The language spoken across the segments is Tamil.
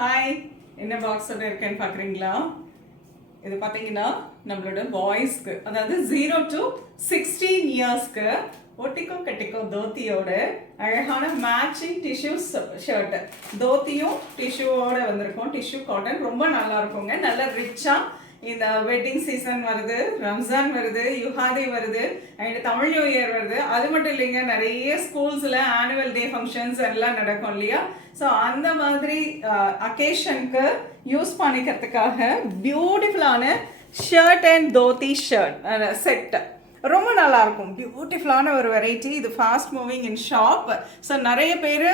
ஹாய், என்ன பாக்ஸோட இருக்கேன்னு பார்க்குறீங்களா? இது பார்த்தீங்கன்னா நம்மளோட பாய்ஸ்க்கு, அதாவது 0 to 16 இயர்ஸ்க்கு ஒட்டிக்கோ கட்டிக்கோ தோத்தியோட அழகான மேட்சிங் டிஷ்யூ ஷர்ட். தோத்தியும் டிஷ்யூவோட வந்திருக்கும். டிஷ்யூ காட்டன் ரொம்ப நல்லா இருக்குங்க. நல்ல ரிச்சாக இந்த வெட்டிங் சீசன் வருது, ரம்ஜான் வருது, யுகாதி வருது, அண்ட் தமிழ் நியூ இயர் வருது. அது மட்டும் இல்லைங்க, நிறைய ஸ்கூல்ஸில் ஆனுவல் டே ஃபங்க்ஷன்ஸ் எல்லாம் நடக்கும் இல்லையா? ஸோ அந்த மாதிரி அக்கேஷனுக்கு யூஸ் பண்ணிக்கிறதுக்காக பியூட்டிஃபுல்லான shirt and dhoti shirt set ரொம்ப நல்லாயிருக்கும். பியூட்டிஃபுல்லான ஒரு வெரைட்டி. இது fast moving in shop. So நிறைய பேர்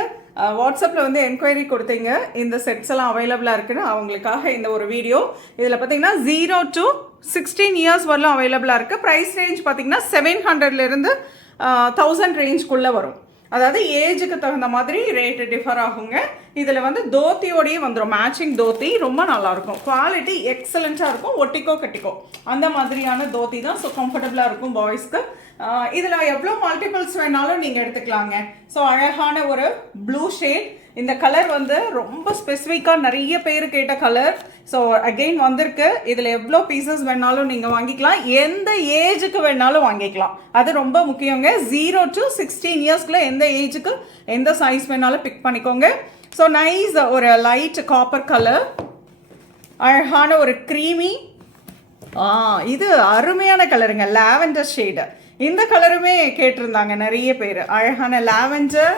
வாட்ஸ்அப்பில் வந்து என்கொயரி கொடுத்தீங்க, இந்த செட்ஸ் எல்லாம் அவைலபிளாக இருக்குன்னு. அவங்களுக்காக இந்த ஒரு வீடியோ. இதில் பார்த்தீங்கன்னா 0 to 16 இயர்ஸ் வரலாம் அவைலபிளாக இருக்குது. ப்ரைஸ் ரேஞ்ச் பார்த்தீங்கன்னா 700லேருந்து 1000 ரேஞ்சுக்குள்ளே வரும். அதாவது ஏஜுக்கு தகுந்த மாதிரி ரேட்டு டிஃபர் ஆகுங்க. இதில் வந்து தோத்தியோடையே வந்துடும், மேட்சிங் தோத்தி. ரொம்ப நல்லாயிருக்கும். குவாலிட்டி எக்ஸலண்ட்டாக இருக்கும். ஒட்டிக்கோ கட்டிக்கோ அந்த மாதிரியான தோத்தி தான். ஸோ கம்ஃபர்டபுளாக இருக்கும் பாய்ஸ்க்கு. இதில் எவ்வளோ மல்டிபிள்ஸ் வேணாலும் நீங்கள் எடுத்துக்கலாங்க. ஸோ அழகான ஒரு ப்ளூ ஷேட். இந்த கலர் வந்து ரொம்ப ஸ்பெசிஃபிக்காக நிறைய பேர் கேட்ட கலர். ஸோ அகெயின் வந்திருக்கு. இதில் எவ்வளோ பீசஸ் வேணாலும் நீங்கள் வாங்கிக்கலாம். எந்த ஏஜுக்கு வேணாலும் வாங்கிக்கலாம். அது ரொம்ப முக்கியங்க. 0 to 16 இயர்ஸ்க்குள்ள எந்த ஏஜுக்கு எந்த சைஸ் வேணாலும் பிக் பண்ணிக்கோங்க. ஸோ நைஸ் ஒரு லைட் காப்பர் கலர், அழகான ஒரு க்ரீமி. இது அருமையான கலருங்க, லாவெண்டர் ஷேடு. இந்த கலருமே கேட்டிருந்தாங்க நிறைய பேர். அழகான lavender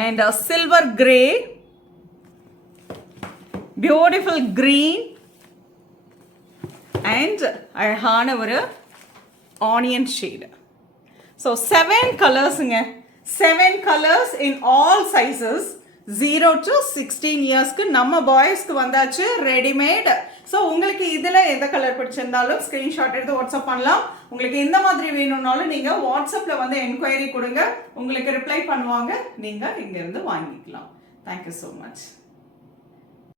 and a silver grey, beautiful green and அழகான ஒரு onion shade. So 7 colors-ங்க. 7 colors in all sizes. 0 to 16 இயர்ஸ்க்கு நம்ம பாய்ஸ்க்கு வந்தாச்சு ரெடிமேட். ஸோ உங்களுக்கு இதில் எந்த கலர் பிடிச்சிருந்தாலும் ஸ்க்ரீன்ஷாட் எடுத்து வாட்ஸ்அப் பண்ணலாம். உங்களுக்கு எந்த மாதிரி வேணும்னாலும் நீங்கள் வாட்ஸ்அப்பில் வந்து என்கொயரி கொடுங்க, உங்களுக்கு ரிப்ளை பண்ணுவாங்க. நீங்கள் இங்கேருந்து வாங்கிக்கலாம். Thank you so much.